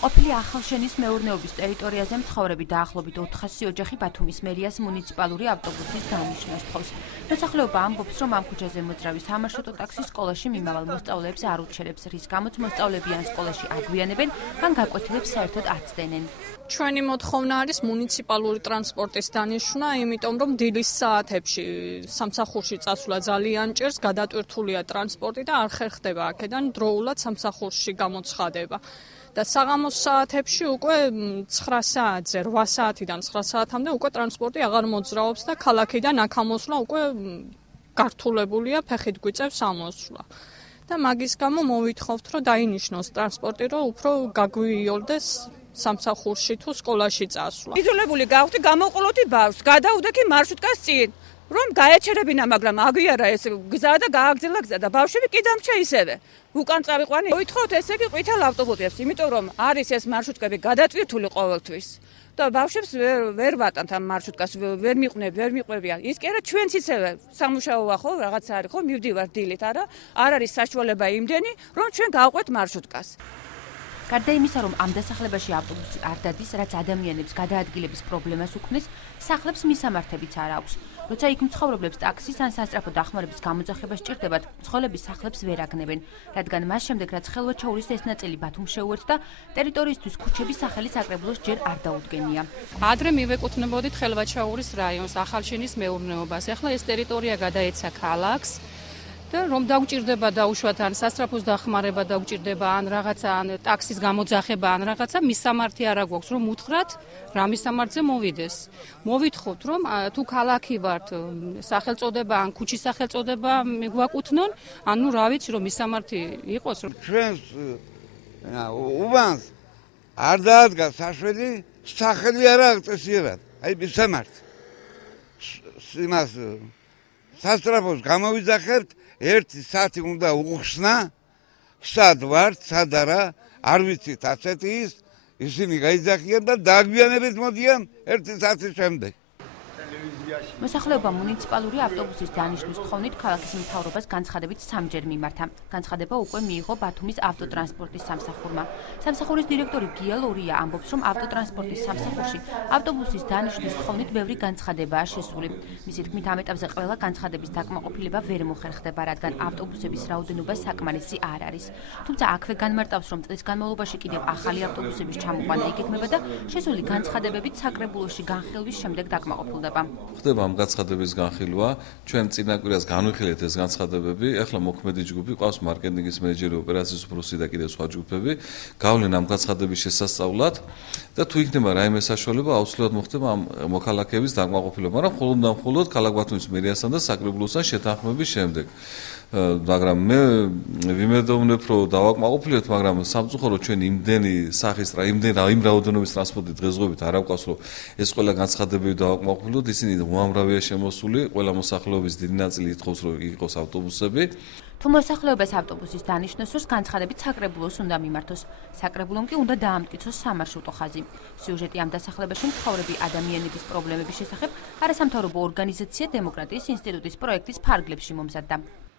ყოფილი ახალშენის მეურნეობის ტერიტორიაზე მცხოვრები დაახლოებით 400 ოჯახი ბათუმის მერიას მუნიციპალური ავტობუსის დანიშნას თხოვს. მოსახლეობა ამბობს, რომ ამ ქუჩაზე მოძრავი სამარშრუტო ტაქსი სკოლაში მიმავალ მოსწავლეებს არ უჩერებს, რის გამოც მოსწავლეები ან სკოლაში აგვიანებენ, ან გაკვეთილებს საერთოდ აცდენენ. ჩვენი მოთხოვნა არის მუნიციპალური ტრანსპორტის დანიშვნა, იმიტომ რომ დილის საათებში სამსახურში წასვლა ძალიან ჭირს, გადატვირთულია ტრანსპორტი და არ ხერხდება აქედან დროულად სამსახურში გამოცხადება. და საღამოს საათებში უკვე 9 საათზე, 8 საათიდან 9 საათამდე უკვე ტრანსპორტი აღარ მოძრაობს და ქალაქიდან აქ ამოსვლა უკვე გართულებულია, ფეხით გვიწევს ამოსვლა. და მაგის გამო მოვითხოვთ, რომ დაინიშნოს ტრანსპორტი, რომ უფრო გაგვიოლდეს სამსახურში თუ სკოლაში წასვლა. იძულებული გავხდი გამოყოლოთი ბავშვს, გადაუდექი მარშრუტკას წინ, რომ გაეჩერებინა, მაგრამ აგვიარა ეს გზა და გააგრძელა გზა და ბავშვები კი დამრჩა ისევე. უკან წავიყვანი, მოითხოვთ ესე იგი ყვითელ ავტობუსებს, იმიტომ რომ არის ეს მარშრუტკები გადატვირთული ყოველთვის. და ბავშვებს ვერ ვატანთ ამ მარშრუტკას, ვერ მიყვებიან. ის კი არა, ჩვენც ისევე სამუშაოა ხო, რაღაცა არის ხო, მივდივარ დილით, არ არის საშუალება იმდენი, რომ ჩვენ გავყვეთ მარშრუტკას. გარდა იმისა, რომ ამ დასახლებაში ავტობუსი არ დადის, რაც ადამიანებს გადაადგილების პრობლემას უქმნის, სახლებს მისამართებიც არ აქვს. როცა იქ მცხოვრებლებს ტაქსის ან სასწრაფო დახმარების გამოძახება სჭირდებათ, მცხოვრებლები სახლებს ვერ აგნებენ, რადგან მას შემდეგ, რაც ხელვაჩაურის ეს ნაწილი ბათუმს შეუერთდა, ტერიტორიისთვის ქუჩების სახელი საკრებულოს ჯერ არ დაუდგენია. ადრე მივეკუთვნებოდით ხელვაჩაურის რაიონს, ახალშენის მეურნეობას. ახლა ეს ტერიტორია გადაეცა ქალაქს. და რომ დაგვჭირდება დაუშვათ ან სასწრაფოს დახმარება დაგვჭირდება ან რაღაცა ან ტაქსის გამოძახება ან რაღაცა მისამართი არ აქვს რომ უთხრათ რა მისამართზე მოვიდეს. მოვითხოვთ რომ თუ ქალაქი ვართ სახელწოდება ან ქუჩის სახელწოდება მიგვაკუთვნონ, ანუ რა ვიცი რომ მისამართი იყოს რომ ჩვენს უბანს არ დაადგა საშველი სახელი არ აღწესიერად. აი მისამართი. იმას სასწრაფოს გამოვიძახებთ ერთი საათი უნდა უხსნა, სად ვართ, სად არა, არ ვიცით ასეთი ის, ისინი გაიძახიან და დაგვიანებით მოდიან ერთი საათის შემდეგ. მოსახლეობა მუნიციპალური ავტობუსის დანიშნვის თხოვნით ქალაქის მთავრობას განცხადებით 3-ჯერ მიმართა. განცხადება უკვე მიიღო ბათუმის ავტოტრანსპორტის სამსახურმა. სამსახურის დირექტორი გია ლორია ამბობს, რომ ავტოტრანსპორტის სამსახურში ავტობუსის დანიშნვის თხოვნით ბევრი განცხადებაა შესული. მისი თქმით, ამ ეტაპზე ყველა განცხადების დაკმაყოფილება ვერ მოხერხდება, რადგან ავტობუსების რაოდენობა საკმარისი არ არის. თუმცა აქვე განმარტავს, რომ წლის განმავლობაში კიდევ ახალი ავტობუსების ჩამოყვანა იგეგმება და შესული განცხადებებით საკრებულოში განხილვის შემდეგ დაკმაყოფილდება. ხდება ამ განცხადების განხილვა, ჩვენ წინა კვირას განვიხილეთ ეს განცხადებები, ახლა მოქმედი ჯგუფი ყავს მარკეტინგის მენეჯერი, ოპერაციის უფროსი და კიდევ სხვა ჯგუფები, გავლენ ამ განცხადების შესასწავლად და თუ იქნება რაიმე საშუალება, აუცილებლად მოხდება ამ მოქალაქეების დაკმაყოფილება, მაგრამ მხოლოდ ქალაქ ბათუმის მერიასთან და საკრებულოსთან შეთანხმების შემდეგ. მაგრამ მე ვიმედოვნებ, რომ დავაკმაყოფილებთ, მაგრამ სამწუხაროდ ჩვენ იმდენი სახის იმ რაოდენობის ტრანსპორტი დღესდღეობით არ აქვს, რომ ეს ყველა განცხადებები დავაკმაყოფილოთ, ისინი უამრავია შემოსული, ყველა მოსახლეობის დიდი ნაწილი ითხოვს, რომ იყოს ავტობუსები. თუ მოსახლეობას ავტობუსის დანიშნოს სურს, განცხადებით საკრებულოს უნდა მიმართოს. საკრებულომ კი უნდა დაამტკიცოს სამარშრუტო ხაზი. სიუჟეტი ამ დასახლებაში მცხოვრები ადამიანების პრობლემების შესახებ არასამთავრობო ორგანიზაცია დემოკრატიის ინსტიტუტის პროექტის ფარგლებში მომზადდა.